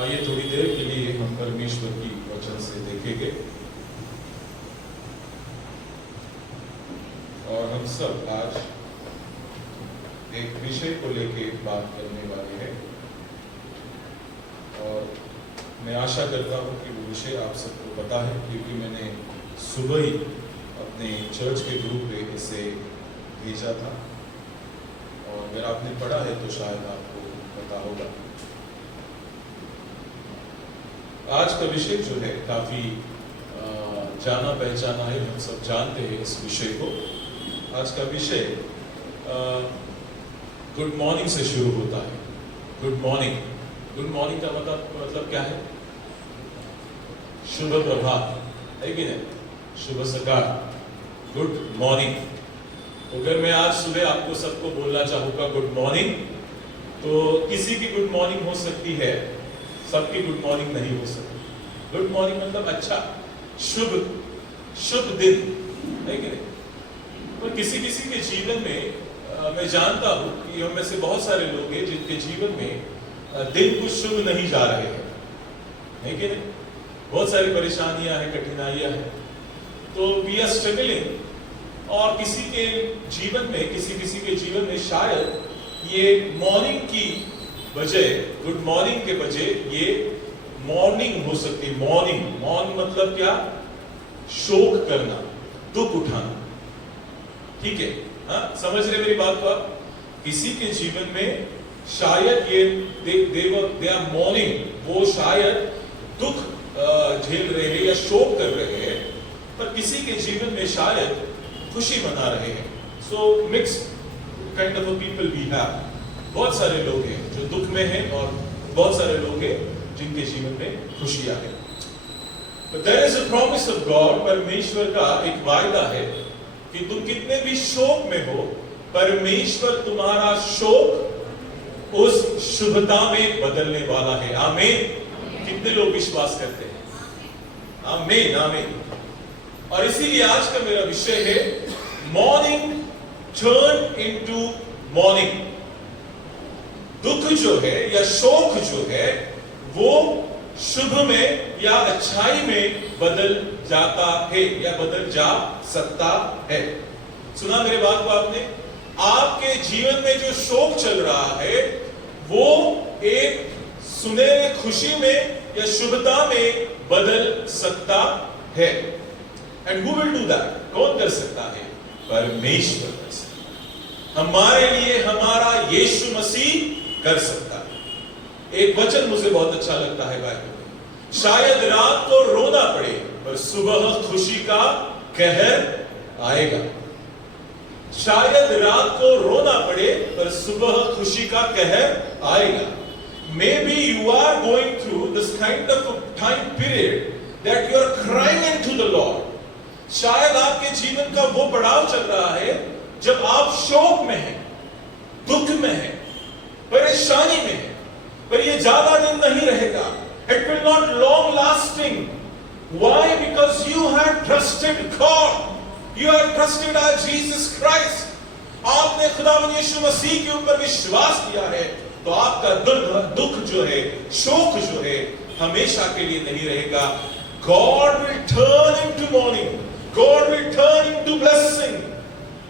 आइए थोड़ी देर के लिए हम परमेश्वर की वचन से देखेंगे और हम सब आज एक विषय को लेके बात करने वाले हैं और मैं आशा करता हूं कि वो विषय आप सबको पता है, क्योंकि मैंने सुबह ही अपने चर्च के ग्रुप पे इसे भेजा था और अगर आपने पढ़ा है तो शायद आपको पता होगा। आज का विषय जो है काफी जाना पहचाना है, हम सब जानते हैं इस विषय को। आज का विषय गुड मॉर्निंग से शुरू होता है। गुड मॉर्निंग, गुड मॉर्निंग का मतलब क्या है? शुभ प्रभात है कि नहीं? शुभ सकाल, गुड मॉर्निंग। अगर मैं आज सुबह आपको सबको बोलना चाहूंगा गुड मॉर्निंग, तो किसी की गुड मॉर्निंग हो सकती है, सबकी गुड मॉर्निंग नहीं हो सकती। गुड मॉर्निंग मतलब अच्छा, शुभ शुभ दिन है कि नहीं? पर किसी किसी के जीवन में मैं जानता हूं कि हम में से बहुत सारे लोग हैं जिनके जीवन में दिन कुछ शुभ नहीं जा रहे हैं, है कि नहीं? बहुत सारी परेशानियां हैं, कठिनाइयां हैं, तो वी आर स्ट्रगलिंग। और किसी के जीवन में, किसी के जीवन में शायद ये मॉर्निंग की बजाय, गुड मॉर्निंग के बजाय ये मॉर्निंग हो सकती है। मॉर्निंग मतलब क्या? शोक करना, दुख उठाना। ठीक है, हाँ, समझ रहे मेरी बात को आप? किसी के जीवन में शायद ये दे आर मॉर्निंग, वो शायद दुख झेल रहे हैं या शोक कर रहे हैं, पर किसी के जीवन में शायद खुशी मना रहे हैं। So mixed kind of people we have. बहुत सारे लोग हैं जो दुख में हैं और बहुत सारे लोग हैं जिनके जीवन में खुशियां हैं। But there is a promise of God, परमेश्वर का एक वायदा है कि तुम कितने भी शोक में हो, परमेश्वर तुम्हारा शोक उस शुभता में बदलने वाला है। आमीन। कितने लोग विश्वास करते हैं? आमीन, आमीन। और इसीलिए आज का मेरा विषय है मॉर्निंग टर्न इनटू मॉर्निंग। दुख जो है या शोक जो है वो शुभ में या अच्छाई में बदल जाता है या बदल जा सकता है। सुना मेरे बात को आपने? आपके जीवन में जो शोक चल रहा है वो एक सुनहरे खुशी में या शुभता में बदल सकता है। And who will do that? कौन कर सकता है? परमेश्वर कर सकता है। हमारे लिए हमारा यीशु मसीह कर सकता है। एक वचन मुझे बहुत अच्छा लगता है बाइबल में, शायद रात को रोना पड़े पर सुबह खुशी का कहर आएगा। शायद रात को रोना पड़े पर सुबह खुशी का कहर आएगा। Maybe you are going through this kind of a time period that you are crying into the Lord. शायद आपके जीवन का वो पड़ाव चल रहा है जब आप शोक में हैं, दुख में हैं, परेशानी में हैं, पर ये ज्यादा दिन नहीं रहेगा। It will not long lasting. Why? Because you have trusted God. You have trusted our Jesus Christ. आपने खुदावंद यीशु मसीह के ऊपर विश्वास किया है, तो आपका दुख जो है, शोक जो है, हमेशा के लिए नहीं रहेगा। God will turn into morning. God will turn into blessing.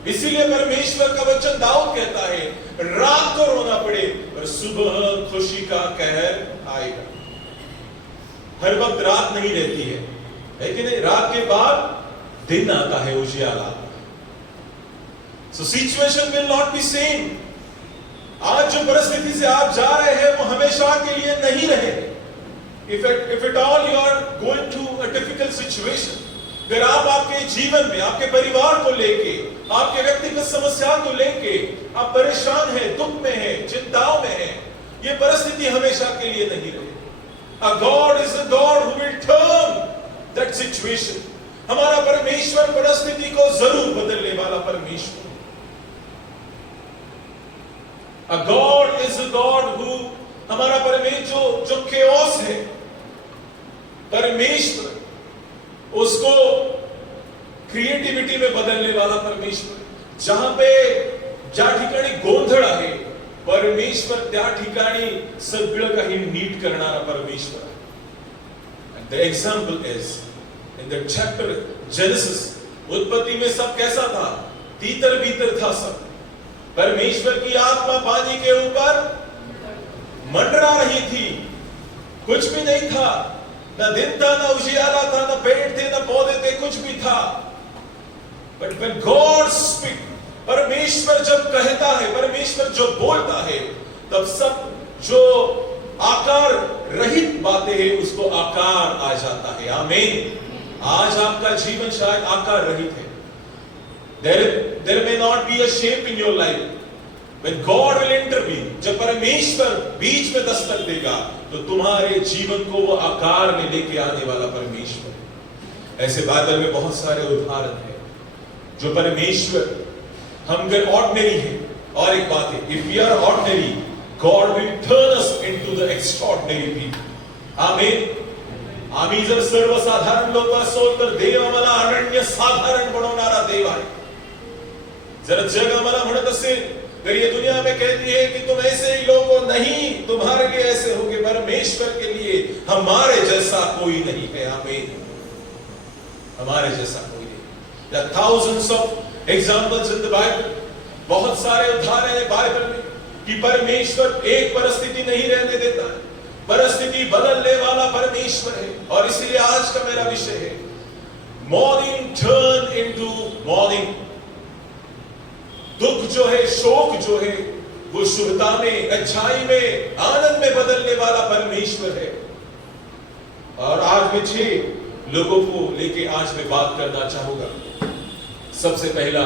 इसीलिए परमेश्वर का वचन दाऊद कहता है, रात को रोना पड़े पर सुबह खुशी का कहर आएगा। हर वक्त रात नहीं रहती है कि नहीं? रात के बाद दिन आता है, उजियाला। So situation will not be same. आज जो परिस्थिति से आप जा रहे हैं वो हमेशा के लिए नहीं रहेगी। If at all you are going through a difficult situation, अगर आप आपके जीवन में, आपके परिवार को लेके, आपके व्यक्तिगत समस्या को लेके आप परेशान हैं, दुख में हैं, चिंताओं में हैं, ये परिस्थिति हमेशा के लिए नहीं रहेगी। God is a God who will turn that situation. हमारा परमेश्वर परिस्थिति को जरूर बदलने वाला परमेश्वर। God is a God who, हमारा परमेश्वर जो chaos है, परमेश्वर उसको क्रिएटिविटी में बदलने वाला परमेश्वर। जहां ठिकाणी गोंधळ आहे परमेश्वर त्या ठिकाणी सगळं काही नीट करणारा परमेश्वर आहे. And the example is in the chapter Genesis, उत्पत्ति में सब कैसा था? तीतर बीतर था सब. परमेश्वर की आत्मा पानी के ऊपर मंडरा रही थी. कुछ भी नहीं था, न दिन था, न उजियारा था, न पेड़ थे, न पौधे थे, कुछ भी था. But when God speaks, परमेश्वर जब कहता है, परमेश्वर जो बोलता है, तब सब जो आकार रहित बातें हैं उसको आकार आ जाता है. आमीन. आज आपका जीवन शायद आकार रहित है. There may not be a shape in your life. When God will intervene, जब परमेश्वर बीच में दस्तक देगा, तो तुम्हारे जीवन को वो आकार में लेके आने वाला परमेश्वर है. ऐसे बाइबल में बहुत सारे उदाहरण हैं जो परमेश्वर, हम अगर ऑर्डिनरी हैं, और एक बात है, if we are ordinary, God will turn us into the extraordinary people. आमीन. आम्ही जर सर्वसाधारण लोक असो तर देव आम्हाला अनन्य साधारण बनवणारा देव आहे. जर जग आम्हाला म्हणत असेल, तर ये दुनिया में कहती है कि तुम ऐसे ही लोग हो, नहीं, तुम्हारे लिए ऐसे होगे. परमेश्वर के लिए हमारे जैसा कोई नहीं है. आमीन. हमारे जैसा कोई नहीं. There are thousands of examples in the Bible. बहुत सारे उदाहरण हैं बाइबल में कि परमेश्वर एक परिस्थिति नहीं रहने देता है. परिस्थिति बदलने वाला परमेश्वर है. और इसलिए आज का मेरा विषय है, मॉर्निंग टर्न इनटू मॉर्निंग. दुख जो है, शोक जो है, वो शुभता में, अच्छाई में, आनंद में बदलने वाला परमेश्वर है. और आज मैं 6 लोगों को लेके आज मैं बात करना चाहूंगा. सबसे पहला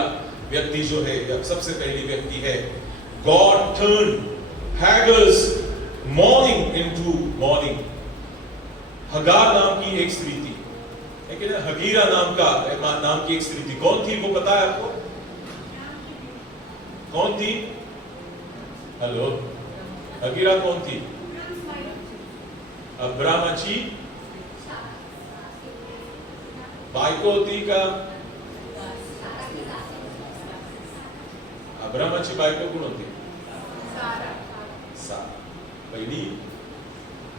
व्यक्ति जो है, या सबसे पहली व्यक्ति है, God turn Hagar's morning into morning. Hagar नाम की एक स्त्री थी, लेकिन हगीरा नाम की एक स्त्री थी. कौन थी वो पता है आपको? कौन थी? हेलो, हगीरा कौन थी? अब्रामाची बायको होती का? अब्रामाची बायको कोण होती? सारा. पहिली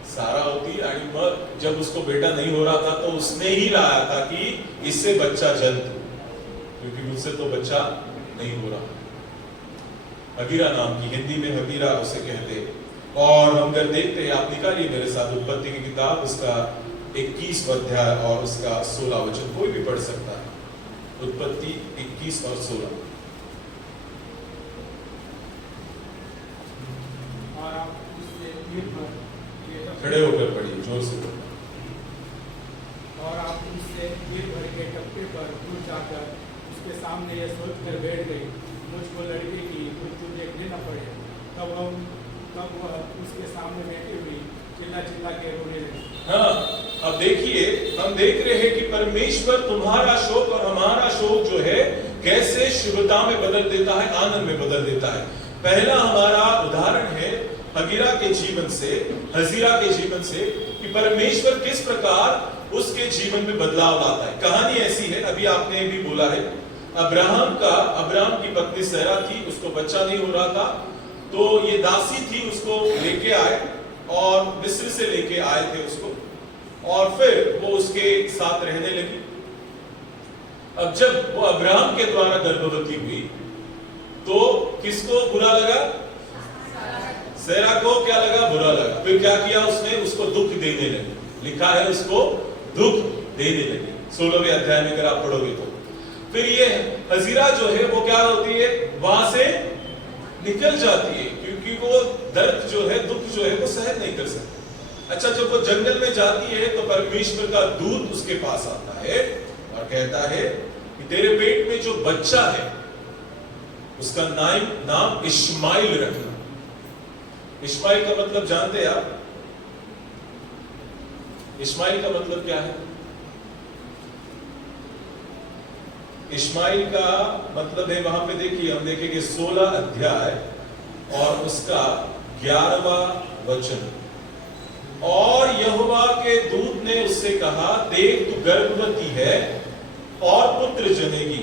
सारा होती. आणि मग जब उसको बेटा नहीं हो रहा था तो उसने ही लाया था कि इससे बच्चा जन्म, क्योंकि मुझसे तो बच्चा नहीं हो रहा. हगीरा नाम की, हिंदी में हगीरा उसे कहते. और हम अगर देखते हैं, आप निकालिए मेरे साथ उत्पत्ति की किताब, उसका 21 अध्याय और उसका 16 वचन. कोई भी पढ़ सकता है. उत्पत्ति 21 और 16. खड़े होकर पढ़िए, जोर से. और आप उससे गिर भर के टप्पे पर दूर जाकर उसके सामने यह सोच कर बैठ गई, मुझको लड़के की मृत्यु देखने न पड़े. तब वह उसके सामने बैठी हुई चिल्ला चिल्ला के रोने लगी. हाँ, अब देखिए, हम देख रहे हैं कि परमेश्वर तुम्हारा शोक और हमारा शोक जो है कैसे शुभता में बदल देता है, आनंद में बदल देता है. पहला हमारा उदाहरण है हगीरा के जीवन से, हजीरा के जीवन से, कि परमेश्वर किस प्रकार उसके जीवन में बदलाव लाता है. कहानी ऐसी है, अभी आपने भी बोला है, अब्राहम की पत्नी सैरा थी, उसको बच्चा नहीं हो रहा था, तो ये दासी थी, उसको लेके आए और मिस्र से लेके आए थे उसको, और फिर वो उसके साथ रहने लगी. अब जब वो अब्राहम के द्वारा गर्भवती हुई तो किसको बुरा लगा? सैरा को क्या लगा? बुरा लगा. फिर क्या किया उसने? उसको दुख देने लगी. लिखा है उसको दुख देने लगी 16वें अध्याय में, अगर आप पढ़ोगे तो. फिर ये हजीरा जो है वो क्या होती है? वहां से निकल जाती है, क्योंकि वो दर्द जो है, दुख जो है, वो सहन नहीं कर सकती. अच्छा, जब वो जंगल में जाती है तो परमेश्वर का दूत उसके पास आता है और कहता है कि तेरे पेट में जो बच्चा है उसका नाम इश्माइल रखना. इश्माइल का मतलब जानते हैं आप? इश्माइल का मतलब क्या है? इश्माइल का मतलब है, वहां पे देखिए, हम देखेंगे 16 अध्याय और उसका 11वां वचन. और यहोवा के दूत ने उससे कहा, देख तू गर्भवती है और पुत्र जनेगी,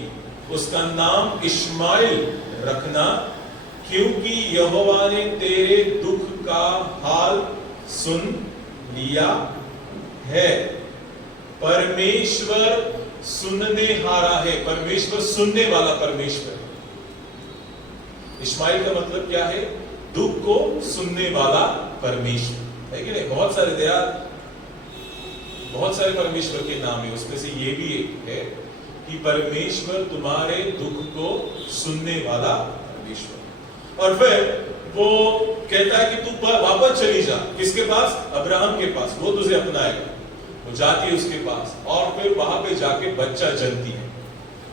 उसका नाम इश्माइल रखना, क्योंकि यहोवा ने तेरे दुख का हाल सुन लिया है। परमेश्वर सुनने हारा है, परमेश्वर सुनने वाला परमेश्वर। इश्माइल का मतलब क्या है? दुख को सुनने वाला परमेश्वर, है कि नहीं? बहुत सारे परमेश्वर के नाम है, उसमें से ये भी एक है कि परमेश्वर तुम्हारे दुख को सुनने वाला परमेश्वर। और फिर वो कहता है कि तू वापस चली जा, किसके पास? अब्राहम के पास, वो तुझे अपनाएगा। वो जाती है उसके पास और फिर वहां पे जाके बच्चा जनती है।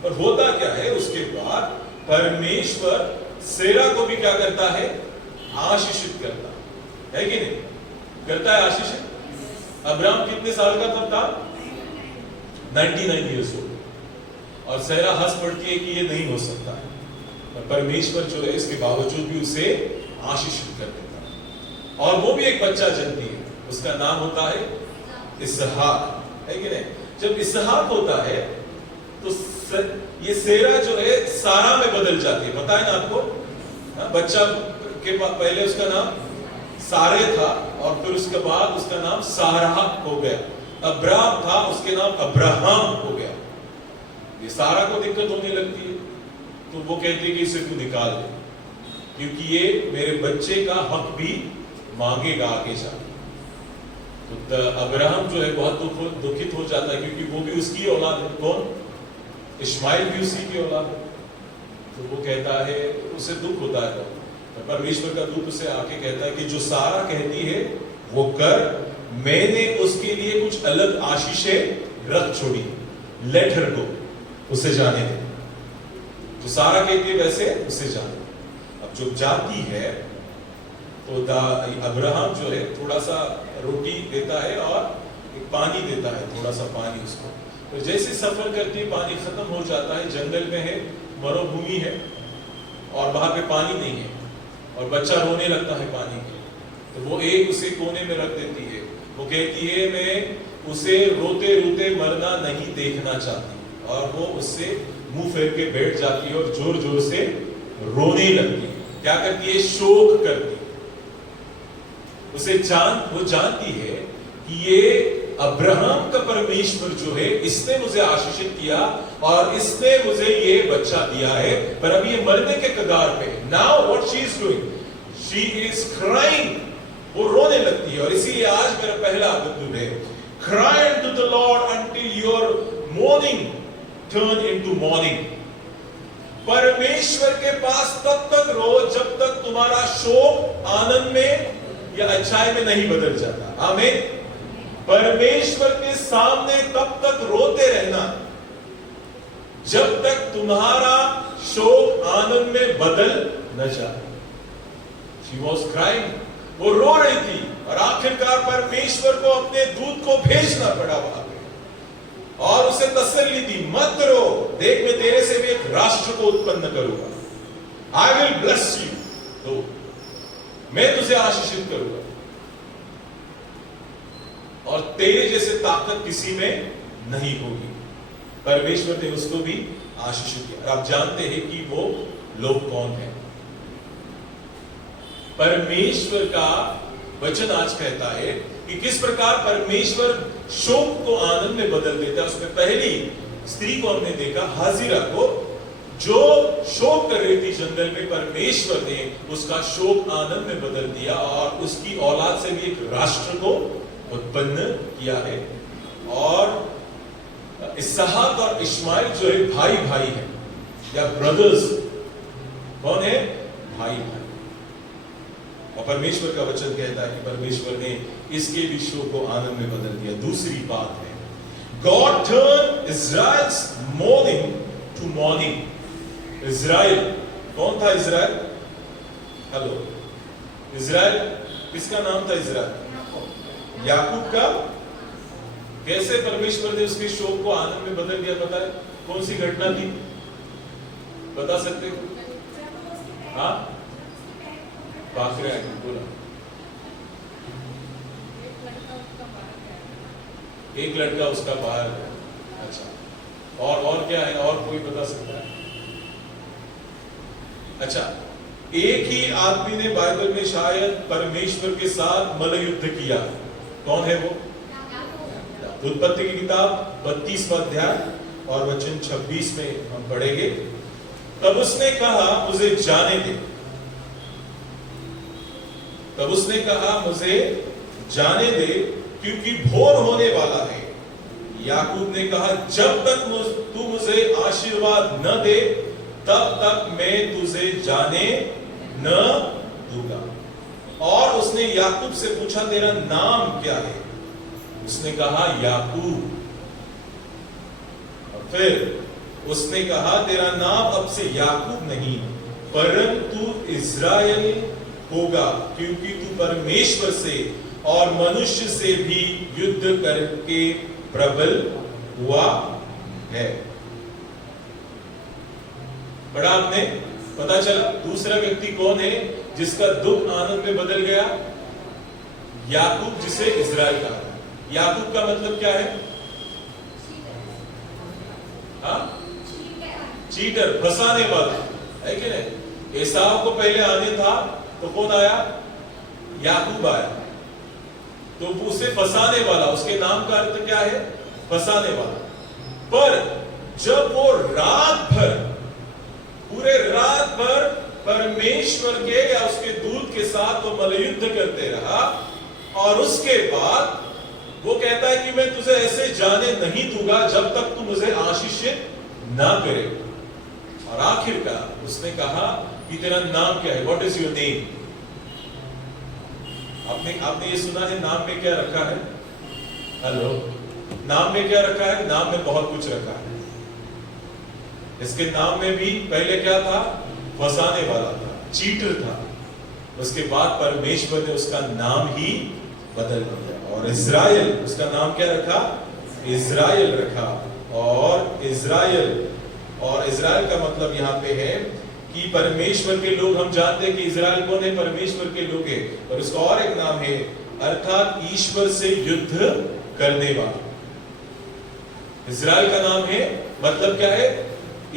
और होता क्या है उसके बाद? परमेश्वर सेरा को भी क्या करता है? आशीषित करता है कि नहीं? करता है आशीषित। अब्राहम कितने साल का तब था? 99 ईयर्स ओल्ड। और सेरा हंस पड़ती है कि ये नहीं हो सकता है, पर परमेश्वर जो है इसके बावजूद भी उसे आशीषित कर देता है। और वो भी एक बच्चा जनती है, उसका नाम होता है इसहाक, है कि नहीं? जब इसहाक होता है तो ये सेरा जो है सारा में बदल जाती है, पता है ना आपको? बच्चा के पहले उसका नाम सारे था और फिर उसके बाद उसका नाम साराह हो गया। अब्राम था, उसके नाम अब्राहम हो गया। ये सारा को दिक्कत होने लगती है तो वो कहती है कि इसे तू निकाल दे, क्योंकि ये मेरे बच्चे का हक भी मांगेगा आगे जाके। तो अब्राहम जो है बहुत दुखित हो जाता है, क्योंकि वो भी उसकी औलाद है। कौन? इश्माइल भी उसी की औलाद है। तो वो कहता है, उसे दुख होता है, तो परमेश्वर का दूत उसे आके कहता है कि जो सारा कहती है वो कर, मैंने उसके लिए कुछ अलग आशीषें रख छोड़ी, लेट हर गो, उसे जाने दे। जो सारा कहती है वैसे उसे जाने। अब जो जाती है तो अब्राहम जो है थोड़ा सा रोटी देता है और एक पानी देता है, थोड़ा सा पानी उसको। तो जैसे सफर करती है पानी खत्म हो जाता है, जंगल में है, मरुभूमि है और वहां पे पानी नहीं है और बच्चा रोने लगता है पानी के, तो वो एक उसे कोने में रख देती है। वो कहती है मैं उसे रोते रोते मरना नहीं देखना चाहती, और वो उससे मुंह फेर के बैठ जाती है और जोर जोर से रोने लगती है। क्या करती है? शोक करती है। वो जानती है कि ये अब्राहम का परमेश्वर जो है, इसने मुझे आशीषित किया और इसने मुझे ये बच्चा दिया है, पर अभी ये मरने के कगार पे। Now what she is doing? She is crying. वो रोने लगती है। और इसीलिए आज मेरा पहला बिंदु है, cry unto the Lord until your morning turn into morning. परमेश्वर के पास तब तक रो जब तक तुम्हारा शोक आनंद में या अच्छाई में नहीं बदल जाता। आमीन। परमेश्वर के सामने तब तक रोते रहना जब तक तुम्हारा शोक आनंद में बदल न जाए। She was crying, वो रो रही थी और आखिरकार परमेश्वर को अपने दूत को भेजना पड़ा वहां पे और उसे तसल्ली दी, मत रो, देख मैं तेरे से भी एक राष्ट्र को उत्पन्न करूंगा। I will bless you, तो मैं तुझे आशीषित करूंगा और तेरे जैसे ताकत किसी में नहीं होगी। परमेश्वर ने उसको भी आशीषित किया। आप जानते हैं कि वो लोग कौन है? परमेश्वर का वचन आज कहता है कि किस प्रकार परमेश्वर शोक को आनंद में बदल देता है। उसमें पहली स्त्री को हमने देखा, हाजिरा को, जो शोक कर रही थी जंगल में, परमेश्वर ने उसका शोक आनंद में बदल दिया और उसकी औलाद से भी एक राष्ट्र को उत्पन्न किया है। और इसहाक और इश्माइल जो है भाई भाई है या ब्रदर्स। कौन है? भाई भाई। और परमेश्वर का वचन कहता है कि परमेश्वर ने इसके भी शोक को आनंद में बदल दिया। दूसरी बात है, God turn Israel's morning to morning. Israel कौन था? इज़राइल, हेलो, इज़राइल किसका नाम था? इज़राइल याकूब का। कैसे परमेश्वर ने उसके शोक को आनंद में बदल दिया? पता है कौन सी घटना थी? बता सकते हो? हाँ, बाकरे बोला। एक लड़का उसका बाहर है। अच्छा, और क्या है? और कोई बता सकता है? अच्छा, एक ही आदमी ने बाइबल में शायद परमेश्वर के साथ मल्लयुद्ध किया। कौन है वो? उत्पत्ति की किताब 32वां अध्याय और वचन 26 में हम पढ़ेंगे। तब उसने कहा मुझे जाने दे, तब उसने कहा मुझे जाने दे, क्योंकि भोर होने वाला है। याकूब ने कहा जब तक तू मुझे आशीर्वाद न दे तब तक मैं तुझे जाने न दूंगा। और उसने याकूब से पूछा तेरा नाम क्या है? उसने कहा याकूब। और फिर उसने कहा तेरा नाम अब से याकूब नहीं परंतु इज़राइल होगा, क्योंकि तू परमेश्वर से और मनुष्य से भी युद्ध करके प्रबल हुआ है। पढ़ा आपने? पता चला दूसरा व्यक्ति कौन है जिसका दुख आनंद में बदल गया? याकूब, जिसे इज़राइल कहा है। याकूब का मतलब क्या है? चीटर, फंसाने वाला है कि नहीं? एसाव को पहले आने था तो कौन आया? याकूब आया। तो उसे फंसाने वाला, उसके नाम का अर्थ क्या है? फंसाने वाला। पर जब वो रात भर, पूरे रात भर परमेश्वर के या उसके दूत के साथ वो मल्लयुद्ध करते रहा, और उसके बाद वो कहता है कि मैं तुझे ऐसे जाने नहीं दूंगा जब तक तू मुझे आशीषित ना करे। और आखिरकार उसने कहा कि तेरा नाम क्या है? What is your name? आपने ये सुना है नाम में क्या रखा है? हेलो, नाम में क्या रखा है? नाम में बहुत कुछ रखा है। इसके नाम में भी पहले क्या था? फंसाने वाला था, चीटर था। उसके बाद परमेश्वर ने उसका नाम ही बदल दिया और इज़राइल, उसका नाम क्या रखा? इज़राइल रखा। और इज़राइल का मतलब यहाँ पे है कि परमेश्वर के लोग। हम जानते हैं कि इज़राइल कौन है? परमेश्वर के लोग है। और उसका और एक नाम है, अर्थात ईश्वर से युद्ध करने वाला। इज़राइल का नाम है, मतलब क्या है?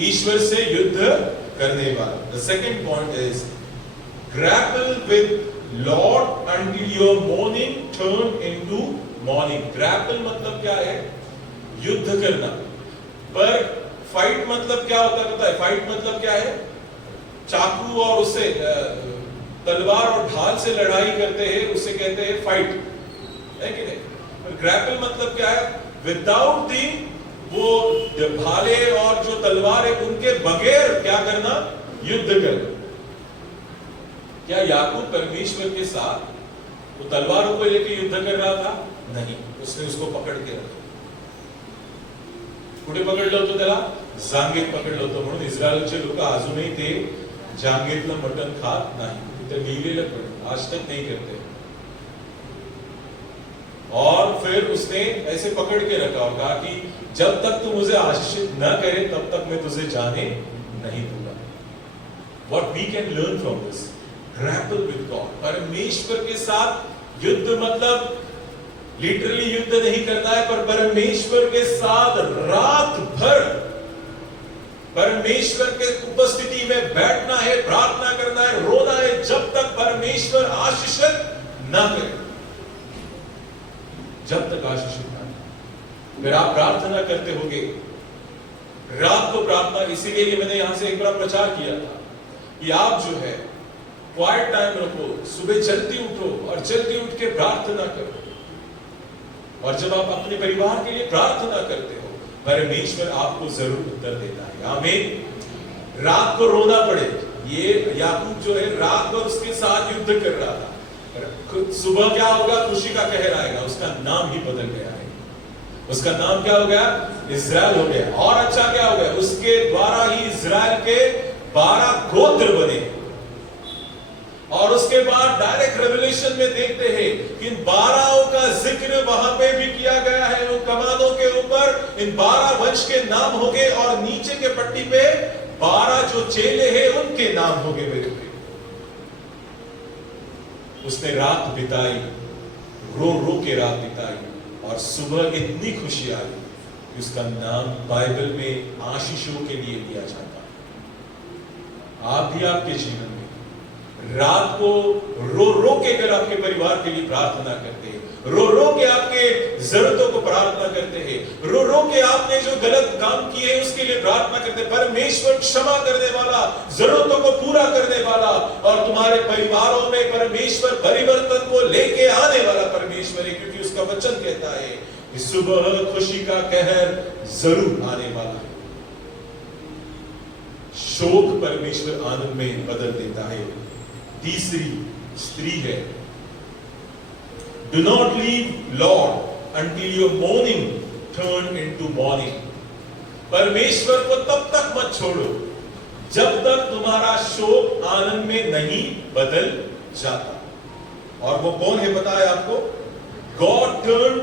ईश्वर से युद्ध करने वाला। The second point is grapple with Lord until your mourning turn into morning. Grapple मतलब क्या है? युद्ध करना। पर फाइट मतलब क्या होता है? पता है फाइट मतलब क्या है? चाकू और उससे तलवार और ढाल से लड़ाई करते हैं, उसे कहते हैं फाइट, है कि नहीं? ग्रैपल मतलब क्या है? विदाउट दी वो भाले और जो तलवार है उनके बगैर क्या करना? युद्ध करना। क्या याकूब परमेश्वर के साथ वो तलवारों को लेकर युद्ध कर रहा था? नहीं, उसने उसको पकड़ के रखा। कुठे पकडलं होतं त्याला? जांगेत पकडलं होतं. म्हणून इस्रायलचे लोक अजूनही ते जांगेतलं मटण खात नाही. तिथे लिहिलेलं पण आज तक नहीं करते. और फिर उसने ऐसे पकड़ के रखा और कहा कि जब तक तू मुझे आशीषित न करे तब तक मैं तुझे जाने नहीं दूंगा। What we can learn from this? Grapple with God. परमेश्वर के साथ युद्ध मतलब लिटरली युद्ध नहीं करना है, पर परमेश्वर के साथ रात भर परमेश्वर के उपस्थिति में बैठना है, प्रार्थना करना है, रोना है, जब तक परमेश्वर आशीषित न करे, जब तक आशीषित न करे। फिर आप प्रार्थना करते होंगे रात को प्रार्थना, इसीलिए कि मैंने यहां से एक बार प्रचार किया था कि आप जो है क्वाइट टाइम रखो, सुबह जल्दी उठो और जल्दी उठ के प्रार्थना करो। और जब आप अपने परिवार के लिए प्रार्थना करते हो, परमेश्वर आपको जरूर उत्तर देता है। आमीन। रात को रोना पड़े, ये याकूब जो है रात भर उसके साथ युद्ध कर रहा था। सुबह क्या होगा? खुशी का कहर आएगा। उसका नाम ही बदल गया है। उसका नाम क्या हो गया? इज़राइल हो गया। और अच्छा क्या हो गया? उसके द्वारा ही इज़राइल के 12 गोत्र बने। और उसके बाद डायरेक्ट रेवलेशन में देखते हैं कि इन 12 का जिक्र वहां पे भी किया गया है। वो कमानों के ऊपर इन 12 वंश के नाम होंगे और नीचे के पट्टी पे 12 जो चेले हैं उनके नाम होंगे। मेरे पे उसने रात बिताई, रो रो के रात बिताई और सुबह इतनी खुशी आई कि उसका नाम बाइबल में आशीषों के लिए लिया जाता है। आप भी आपके जीवन में रात को रो रो के अगर आपके परिवार के लिए प्रार्थना करते हैं, रो रो के आपके जरूरतों को प्रार्थना करते हैं, रो रो के आपने जो गलत काम किए हैं उसके लिए प्रार्थना करते हैं, परमेश्वर क्षमा करने वाला, जरूरतों को पूरा करने वाला और तुम्हारे परिवारों में परमेश्वर परिवर्तन को लेके आने वाला परमेश्वर है, क्योंकि उसका वचन कहता है कि सुबह खुशी का कहर जरूर आने वाला है। शोक परमेश्वर आनंद में बदल देता है। तीसरी स्त्री है, do not leave Lord until your morning turn into morning. परमेश्वर को तब तक मत छोड़ो जब तक तुम्हारा शोक आनंद में नहीं बदल जाता। और वो कौन है पता है आपको? God turn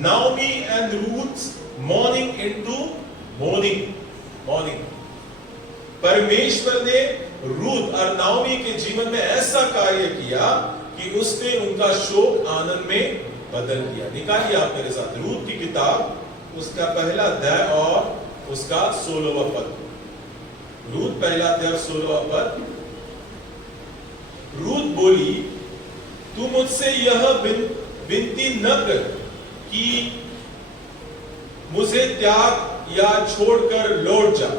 Naomi and Ruth's morning into morning. Morning परमेश्वर ने रूथ और नाओमी के जीवन में ऐसा कार्य किया कि उसने उनका शोक आनंद में बदल दिया। निकालिए आप मेरे साथ रूथ की किताब, उसका पहला अध्याय और उसका 16वां पद। रूथ पहला अध्याय 16वां पद। रूथ बोली, तू मुझसे यह विनती न कर कि मुझे त्याग या छोड़कर लौट जा,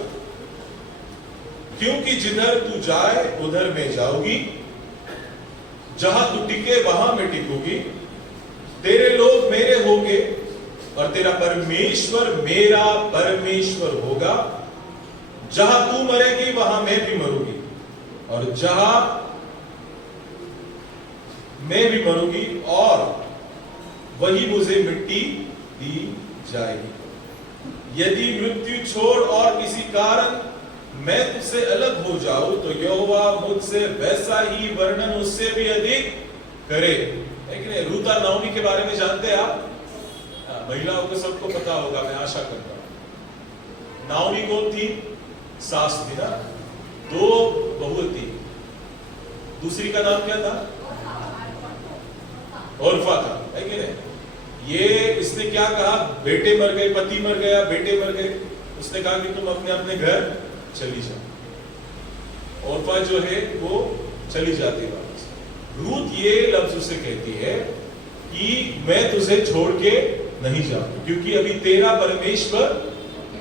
क्योंकि जिधर तू जाए उधर मैं जाऊंगी, जहां तू टिके वहां मैं टिकूंगी। तेरे लोग मेरे होंगे और तेरा परमेश्वर मेरा परमेश्वर होगा। जहां तू मरेगी वहां मैं भी मरूंगी और जहां मैं भी मरूंगी और वही मुझे मिट्टी दी जाएगी। यदि मृत्यु छोड़ और किसी कारण मैं तुझसे अलग हो जाऊं तो यहोवा मुझसे वैसा ही वर्णन उससे भी अधिक करे। लेकिन रूथ और नाओमी के बारे में जानते हैं आप? महिलाओं को सबको पता होगा, मैं आशा करता हूं। नाओमी कौन थी? सास थी ना, 2 बहू थी। दूसरी का नाम क्या था? ओरफा था, है कि नहीं? ये इसने क्या कहा? बेटे मर गए, पति मर गया, बेटे मर गए, उसने कहा कि तुम अपने अपने घर चली जाओ। ओरफा जो है वो चली जाती है वापस। रूथ ये लफ्ज उसे कहती है कि मैं तुझे छोड़ के नहीं जाऊंगी, क्योंकि अभी तेरा परमेश्वर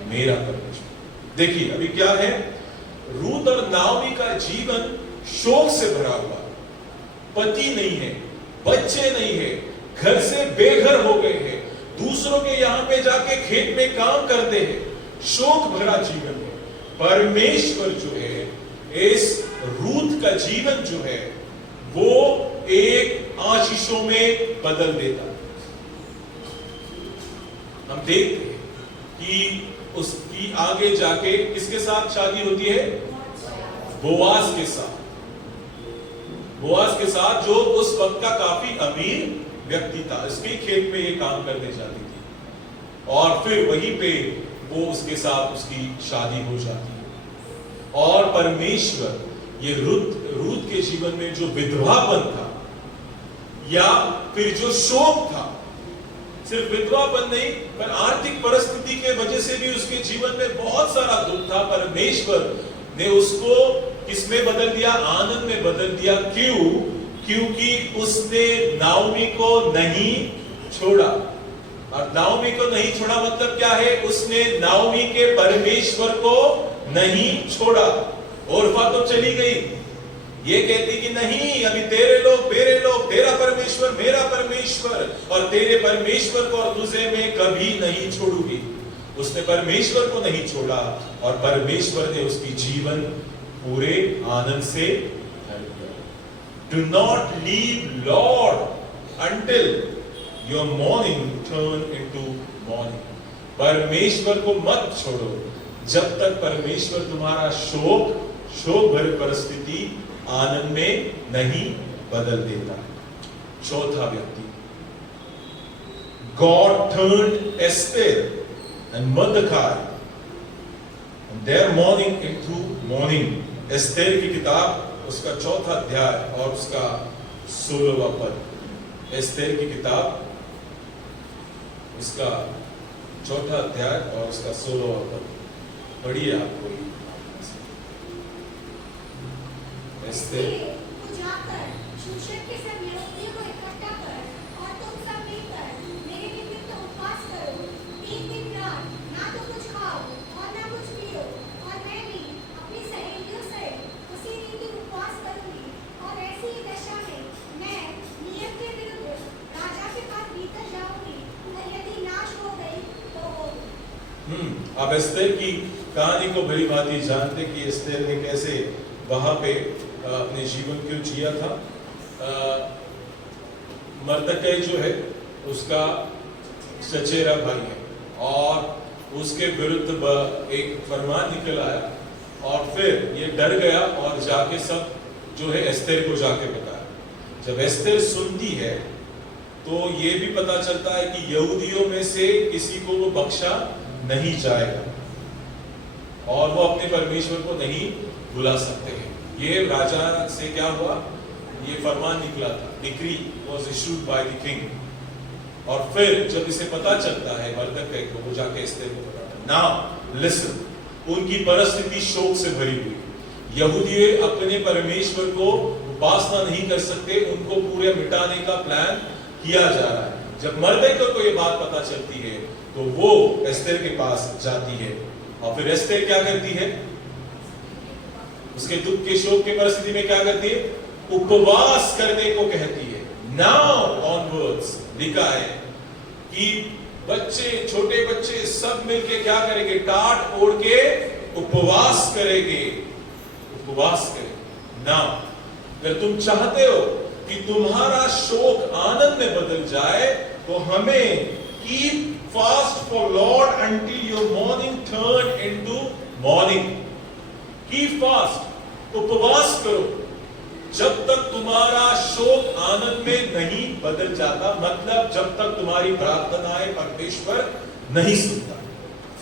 मेरा परमेश्वर। देखिए अभी क्या है, रूथ और नाओमी का जीवन शोक से भरा हुआ। पति नहीं है, बच्चे नहीं है, घर से बेघर हो गए हैं, दूसरों के यहां पे जाके खेत में काम करते हैं, शोक भरा जीवन है। परमेश्वर जो है इस रूथ का जीवन जो है वो एक आशीषों में बदल देता है। हम देखते हैं कि उसकी आगे जाके किसके साथ शादी होती है? बोआज के साथ। बोआज के साथ जो उस वक्त का काफी अमीर व्यक्ति था, इसके खेत में ये काम करने जाती थी और फिर वहीं पे वो उसके साथ उसकी शादी हो जाती है। और परमेश्वर ये रूथ के जीवन में जो विधवापन था या फिर जो शोक था, सिर्फ विधवापन नहीं पर आर्थिक परिस्थिति के वजह से भी उसके जीवन में बहुत सारा दुख था, परमेश्वर ने उसको किसमें बदल दिया? आनंद में बदल दिया। क्यों? क्योंकि उसने नाओमी को नहीं छोड़ा। और नाओमी को नहीं छोड़ा मतलब क्या है? उसने नाओमी के परमेश्वर को नहीं छोड़ा। ओरफा तो चली गई, ये कहती कि नहीं, अभी तेरे लोग मेरे लोग, तेरा परमेश्वर मेरा परमेश्वर, और तेरे परमेश्वर को और तुझे मैं कभी नहीं छोड़ूंगी। उसने परमेश्वर को नहीं छोड़ा और परमेश्वर ने उसकी जीवन पूरे आनंद से भर दिया। Do not leave Lord until your morning turn into morning. परमेश्वर को मत छोड़ो जब तक परमेश्वर तुम्हारा शोक भरी परिस्थिति आनंद में नहीं बदल देता। चौथा व्यक्ति, God turned Esther and Mordecai their morning into morning. Esther की किताब उसका चौथा अध्याय और उसका 16वां पद। एस्तेर की किताब उसका चौथा अध्याय और उसका 16वां पद पढ़िए आपको। एस्तेर शूशक के सब यहूदियों को इकट्ठा कर और तुम सब मिलकर मेरे निमित्त उपवास करो। 3 दिन रात ना तो कुछ खाओ और ना कुछ पियो, और मैं भी अपनी सहेलियों से उसी रीति उपवास करूंगी। और ऐसी ही दशा में मैं नियम के विरुद्ध राजा के पास भीतर जाऊंगी, और यदि नाश हो गई तो हो। आप एस्तेर की कहानी को भली भांति जानते कि एस्तेर ने कैसे वहां पे अपने जीवन को जिया था। मर्दकै जो है उसका चचेरा भाई है और उसके विरुद्ध एक फरमान निकल आया, और फिर ये डर गया और जाके सब जो है एस्तेर को जाके बताया। जब एस्तेर सुनती है तो ये भी पता चलता है कि यहूदियों में से किसी को वो बख्शा नहीं जाएगा और वो अपने परमेश्वर को नहीं भुला सकते हैं। ये राजा से क्या हुआ, ये फरमान निकला था, decree was issued by the king. और फिर जब इसे पता चलता है मर्दकै को, वो जाके एस्तेर को बताता है। नाउ लिसन, उनकी परिस्थिति शोक से भरी हुई। यहूदी अपने परमेश्वर को उपासना नहीं कर सकते, उनको पूरे मिटाने का प्लान किया जा रहा है। जब मर्दकै को ये बात पता चलती है तो वो एस्तेर के पास जाती है, और फिर एस्तेर क्या करती है, उसके दुख के शोक की परिस्थिति में क्या करती है, उपवास करने को कहती है। नाउ ऑनवर्ड्स लिखा है कि बच्चे, छोटे बच्चे सब मिलके क्या करेंगे, टाट ओढ़ के उपवास करेंगे, उपवास करेंगे। नाउ अगर तुम चाहते हो कि तुम्हारा शोक आनंद में बदल जाए तो हमें keep fast for Lord until your morning turn into morning. Keep fast, उपवास करो जब तक तुम्हारा शोक आनंद में नहीं बदल जाता, मतलब जब तक तुम्हारी प्रार्थनाएं परमेश्वर नहीं सुनता।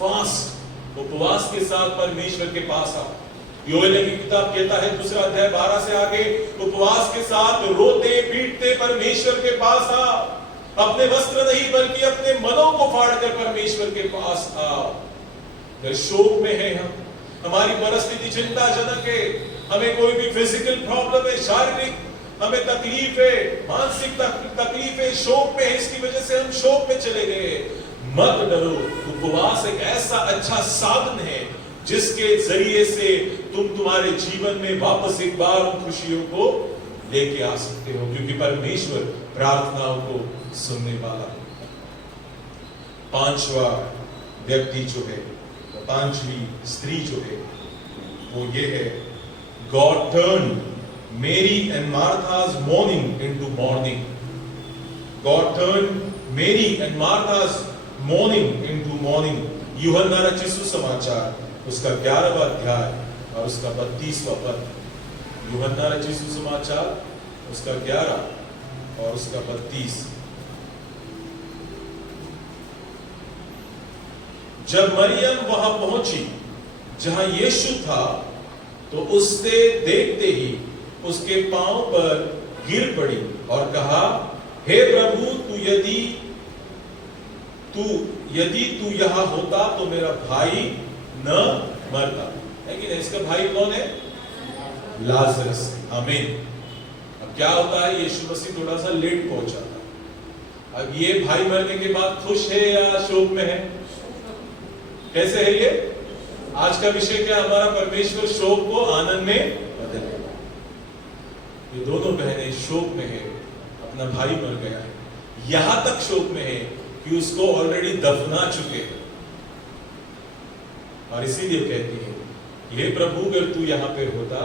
फास्ट, उपवास के साथ परमेश्वर के पास आओ। योएल की किताब कहता है 2 अध्याय 12 से आगे, उपवास के साथ रोते पीटते परमेश्वर के पास आओ, अपने वस्त्र नहीं बल्कि अपने मनों को फाड़कर परमेश्वर के पास आओ। अगर शोक में है हम, हमारी परिस्थिति चिंताजनक है, हमें कोई भी फिजिकल प्रॉब्लम है, शारीरिक हमें तकलीफ है, मानसिक तकलीफ है, शोक में है, इसकी वजह से हम शोक में चले गए, मत डरो। उपवास एक ऐसा अच्छा साधन है जिसके जरिए से तुम तुम्हारे जीवन में वापस एक बार उन खुशियों को लेके आ सकते हो, क्योंकि परमेश्वर प्रार्थनाओं को सुनने वाला है। 5वां व्यक्ति जो है, 5वीं स्त्री जो है, वो ये है, गॉड टर्न मेरी and मार्था's mourning into morning. God turned Mary and Martha's mourning into morning. यूहन्ना रचित सुसमाचार उसका 11वां अध्याय और उसका 32वां पद। यूहन्ना रचित सुसमाचार उसका 11 और उसका 32। जब मरियम वहां पहुंची जहां यीशु था तो उससे देखते ही उसके पांव पर गिर पड़ी और कहा, हे प्रभु, यदि तू यहां होता तो मेरा भाई न मरता। लेकिन इसका भाई कौन है? लाजरस। आमीन। अब क्या होता है, यीशु मसीह थोड़ा सा लेट पहुंचा था। अब ये भाई मरने के बाद खुश है या शोक में है? कैसे है ये? आज का विषय क्या? हमारा परमेश्वर शोक को आनंद में बदले। ये दोनों बहनें शोक में है, अपना भाई मर गया है, यहां तक शोक में है कि उसको ऑलरेडी दफना चुके हैं, और इसीलिए कहती है, हे प्रभु, अगर तू यहां पे होता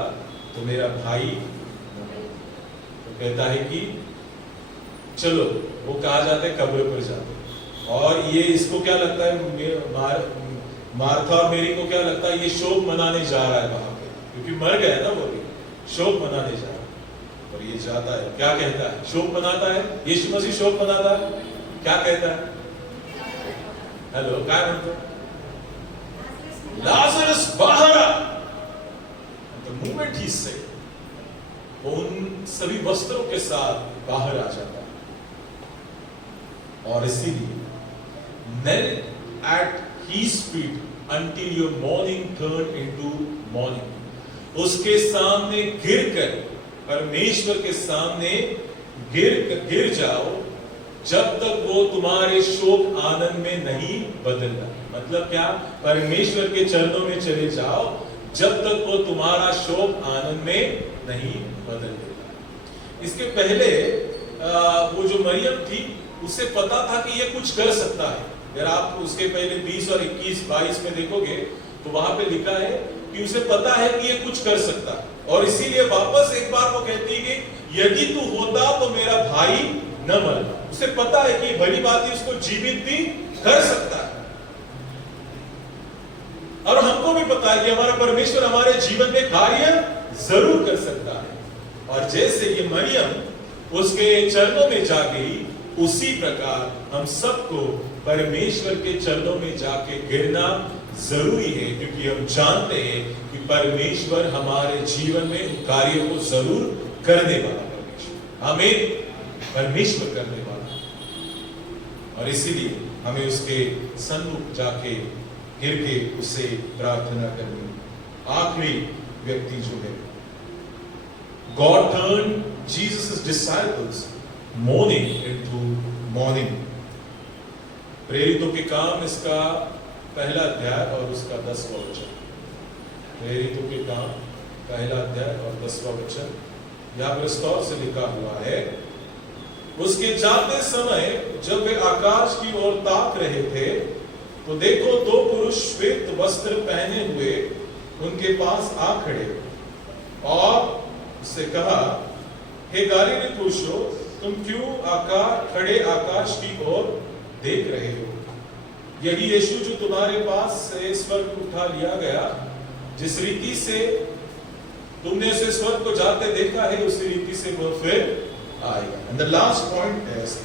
तो मेरा भाई। तो कहता है कि चलो, वो कहा जाते कब्र पर जाते, और ये इसको क्या लगता है, मार्था और मेरी को क्या लगता है, ये शोक मनाने जा रहा है वहां पे, क्योंकि मर गया ना वो भी, शोक मनाने जा रहा है। और ये जाता है, क्या कहता है? शोक मनाता है। यीशु मसीह शोक मनाता है, क्या कहता है? हेलो, क्या म्हणतो? लाजरस बाहर आ। The moment he said, वो उन सभी वस्त्रों के साथ बाहर आ जाता है, और इसीलिए knelt at his feet until your morning turned into morning. उसके सामने गिरकर परमेश्वर के सामने गिर जाओ जब तक वो तुम्हारे शोक आनंद में नहीं बदलता। मतलब क्या? परमेश्वर के चरणों में चले जाओ जब तक वो तुम्हारा शोक आनंद में नहीं बदल देता। इसके पहले वो जो मरियम थी उसे पता था कि ये कुछ कर सकता है। अगर आप उसके पहले 20 और 21, 22 में देखोगे तो वहां पे लिखा है कि उसे पता है कि ये कुछ कर सकता है, और इसीलिए वापस एक बार वो कहती है कि यदि तू होता तो मेरा भाई न मरता। उसे पता है कि बड़ी बात है, उसको जीवित भी कर सकता है। और हमको भी पता है कि हमारा परमेश्वर हमारे जीवन में कार्य जरूर कर सकता है। और जैसे ये मरियम उसके चरणों में जा गई, उसी प्रकार हम सबको परमेश्वर के चरणों में जाके गिरना जरूरी है, क्योंकि हम जानते हैं कि परमेश्वर हमारे जीवन में कार्यों को जरूर करने वाला परमेश्वर, आमीन, परमेश्वर करने वाला। और इसीलिए हमें उसके सन्मुख जाके गिर के उसे प्रार्थना करनी। आखिरी व्यक्ति जो है, God turned Jesus' disciples mourning into mourning। प्रेरितों के काम इसका पहला अध्याय और उसका 10वां वचन। प्रेरितों के काम पहला अध्याय और 10वां वचन यहां पर स्टॉर से लिखा हुआ है, उसके जाते समय जब वे आकाश की ओर ताक रहे थे तो देखो 2 पुरुष श्वेत वस्त्र पहने हुए उनके पास आ खड़े और उससे कहा, हे गलीली पुरुषों, तुम क्यों खड़े आकाश की ओर देख रहे हो? यही यीशु जो तुम्हारे पास से स्वर्ग उठा लिया गया, जिस रीति से तुमने उसे स्वर्ग को जाते देखा है, उसी रीति से वो फिर आएगा। And the last point is,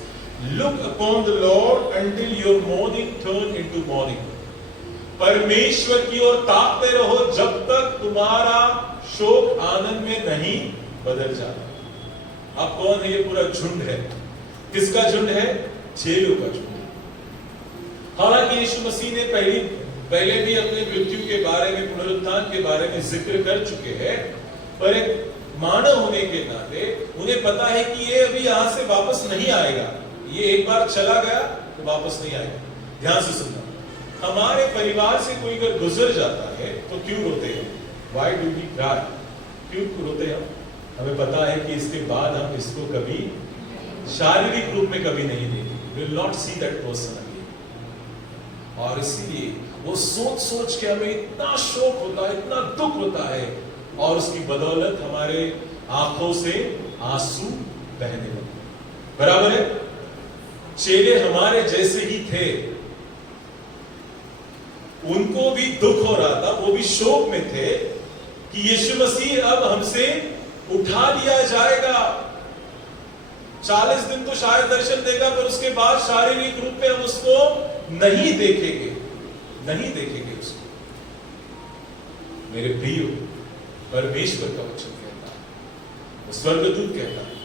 look upon the Lord until your mourning turn into morning। परमेश्वर की ओर ताकते रहो जब तक तुम्हारा शोक आनंद में नहीं बदल जाता। अब कौन है ये पूरा झुंड है? किसका झुंड है? चेलों का झुंड। हालांकि यीशु मसीह ने पहले भी अपने मृत्यु के बारे में, पुनरुत्थान के बारे में जिक्र कर चुके हैं, पर एक मानव होने के नाते उन्हें पता है कि ये अभी यहां से वापस नहीं आएगा। ये एक बार चला गया तो वापस नहीं आएगा। ध्यान से सुनना, हमारे परिवार से कोई अगर गुजर जाता है तो क्यों रोते हैं? Why do we cry? क्यों रोते हैं? हमें पता है कि इसके बाद हम इसको कभी शारीरिक रूप में कभी नहीं देखेंगे। We will not see that person again। और इसीलिए वो सोच सोच के हमें इतना शोक होता है, इतना दुख होता है, और उसकी बदौलत हमारे आंखों से आंसू बहने लगते। बराबर है? चेले हमारे जैसे ही थे, उनको भी दुख हो रहा था, वो भी शोक में थे कि यीशु मसीह अब हमसे उठा लिया जाएगा। 40 दिन तो शायद दर्शन देगा, पर उसके बाद शारीरिक रूप में हम उसको नहीं देखेंगे, नहीं देखेंगे उसको। मेरे प्रियो, परमेश्वर का वचन कहता है, स्वर्गदूत कहता है,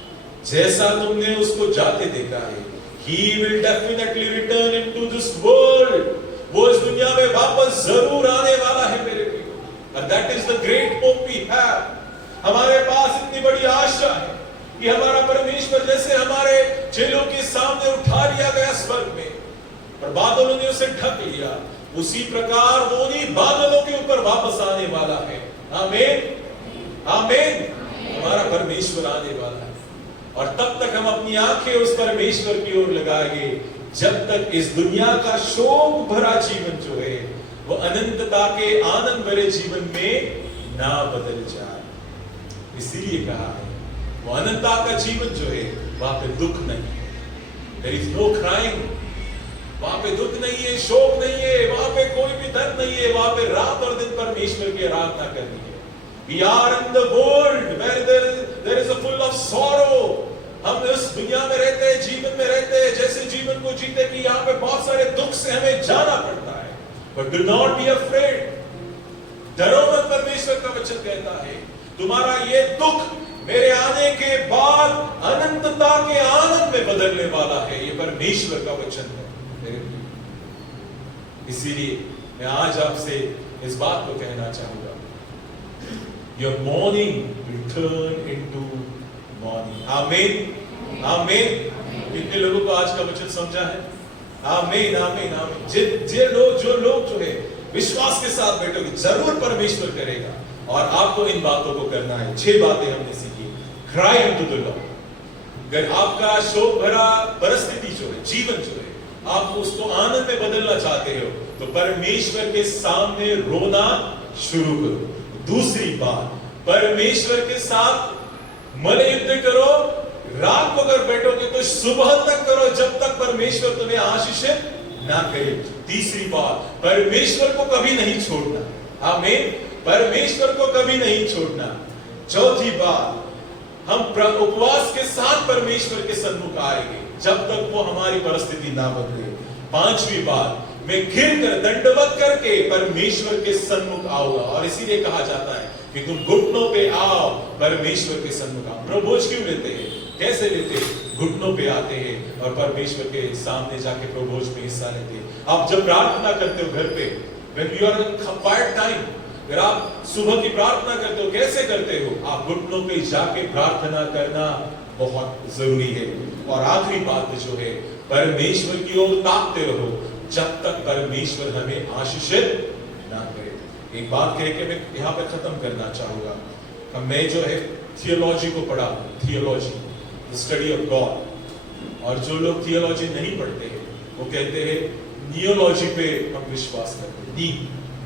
जैसा तुमने उसको जाते देखा है, He will definitely return into this world। वो इस दुनिया में वापस जरूर आने वाला है मेरे प्रियो। And that is the great hope we have। हमारे पास इतनी बड़ी आशा है कि हमारा परमेश्वर जैसे हमारे चेलों के सामने उठा लिया गया स्वर्ग में और बादलों ने उसे ढक लिया, उसी प्रकार वो उन्हीं बादलों के ऊपर वापस आने वाला है। आमीन, आमीन। हमारा परमेश्वर आने वाला है, और तब तक हम अपनी आंखें उस परमेश्वर की ओर लगाएंगे जब तक इस दुनिया का शोक भरा जीवन जो है वो अनंतता के आनंद भरे जीवन में ना बदल जाए। इसीलिए कहा है, वो अनंतता का जीवन जो है वहां पे दुख नहीं है। There is no crying। वहां पे दुख नहीं है, शोक नहीं है, वहां पे कोई भी दर्द नहीं है। वहां पे रात और दिन परमेश्वर की आराधना करनी है। We are in the world where there is a full of sorrow। हम इस दुनिया में रहते हैं, जीवन में रहते हैं, जैसे जीवन को जीते कि यहाँ पे बहुत सारे दुख से हमें जाना पड़ता है। But do not be afraid। डरो मत, परमेश्वर का वचन कहता है तुम्हारा ये दुख मेरे आने के बाद अनंतता के आनंद में बदलने वाला है। ये परमेश्वर का वचन है मेरे प्रिय। इसीलिए मैं आज आपसे इस बात को कहना चाहूंगा, your mourning will turn into morning. आमीन, आमीन। कितने लोगों को आज का वचन समझा है? आमीन, आमीन, आमीन। जो लोग जो है विश्वास के साथ बैठोगे, जरूर परमेश्वर करेगा। और आपको इन बातों को करना है। 6 बातें हमने सीखी। Cry unto the Lord. अगर आपका शोक भरा परिस्थिति जो है, जीवन जो है, आप उसको आनंद में बदलना चाहते हो, तो परमेश्वर के सामने रोना शुरू करो। दूसरी बात, परमेश्वर के साथ मल्लयुद्ध करो। रात को अगर बैठोगे तो सुबह तक करो, जब तक परमेश्वर तुम्हें आशीषित ना करे। तीसरी बात, परमेश्वर को कभी नहीं छोड़ना। आमीन, परमेश्वर को कभी नहीं छोड़ना। चौथी बात, हम उपवास के साथ परमेश्वर के सन्मुख आएंगे, जब तक वो हमारी परिस्थिति ना बदले। पांचवी बात, मैं गिर कर दंडवत करके परमेश्वर के सन्मुख आऊंगा। और इसीलिए कहा जाता है कि तुम घुटनों पे आओ, परमेश्वर के सन्मुख आओ। प्रभोज क्यों लेते हैं? कैसे लेते हैं? घुटनों पे आते हैं और परमेश्वर के सामने जाके प्रभोज में हिस्सा लेते हैं। आप जब प्रार्थना करते हो घर पे, when you are in quiet time, अगर आप सुबह की प्रार्थना करते हो, कैसे करते हो? आप घुटनों पे जाके प्रार्थना करना बहुत जरूरी है। और आखिरी बात जो है, परमेश्वर की ओर ताकते रहो जब तक परमेश्वर हमें आशीषित ना करे। एक बात कह के मैं यहाँ पे खत्म करना चाहूंगा। मैं जो है थियोलॉजी को पढ़ा, theology, the study of God. और जो लोग थियोलॉजी नहीं पढ़ते हैं वो कहते हैं नियोलॉजी पे हम विश्वास करते हैं। नी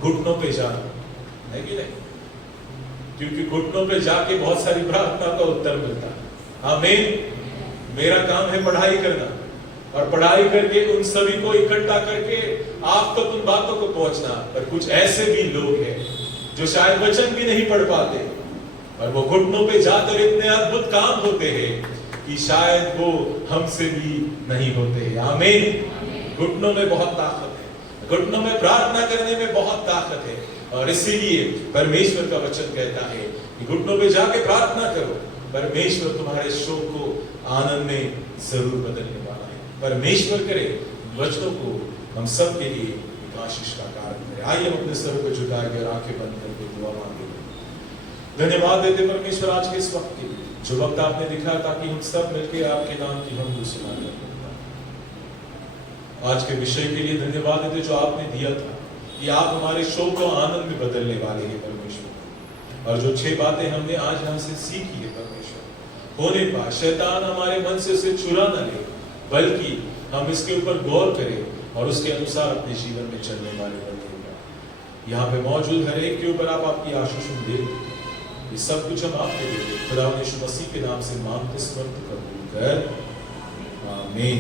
घुटनों पे जाना है कि नहीं? क्योंकि घुटनों पे जाके बहुत सारी प्रार्थना का उत्तर मिलता है। आमीन। मेरा काम है पढ़ाई करना, और पढ़ाई करके उन सभी को इकट्ठा करके आप तक उन बातों को पहुंचना। पर कुछ ऐसे भी लोग हैं जो शायद वचन भी नहीं पढ़ पाते, और वो घुटनों पे जाकर इतने अद्भुत काम होते हैं कि शायद वो हमसे भी नहीं होते। आमीन। घुटनों में बहुत ताकत है, घुटनों में प्रार्थना करने में बहुत ताकत है। और इसीलिए परमेश्वर का वचन कहता है कि घुटनों पे जाके प्रार्थना करो, परमेश्वर तुम्हारे शोक को आनंद में जरूर बदलने वाला है। परमेश्वर करे वचनों को हम सब के लिए एक आशीष का कारण करे। आइए हम अपने सर को झुकाएंगे और आंखें बंद करके दुआ मांगेंगे। धन्यवाद देते परमेश्वर आज के इस वक्त के लिए, जो वक्त आपने दिखाया ताकि हम सब मिलकर आपके नाम की हम घोषणा कर। आज के विषय के लिए धन्यवाद देते जो आपने दिया था कि आप हमारे शोक को आनंद में बदलने वाले हैं परमेश्वर। और जो 6 बातें हमने आज हमसे सीखी है परमेश्वर, होने पर शैतान हमारे मन से उसे चुरा न ले, बल्कि हम इसके ऊपर गौर करें और उसके अनुसार अपने जीवन में चलने वाले बनेगा। यहाँ पे मौजूद हर एक के ऊपर आप आपकी आशीष दे। ये सब कुछ हम आपके लिए खुदा यीशु मसीह के नाम से मांगते समर्थ कबूल कर। आमीन।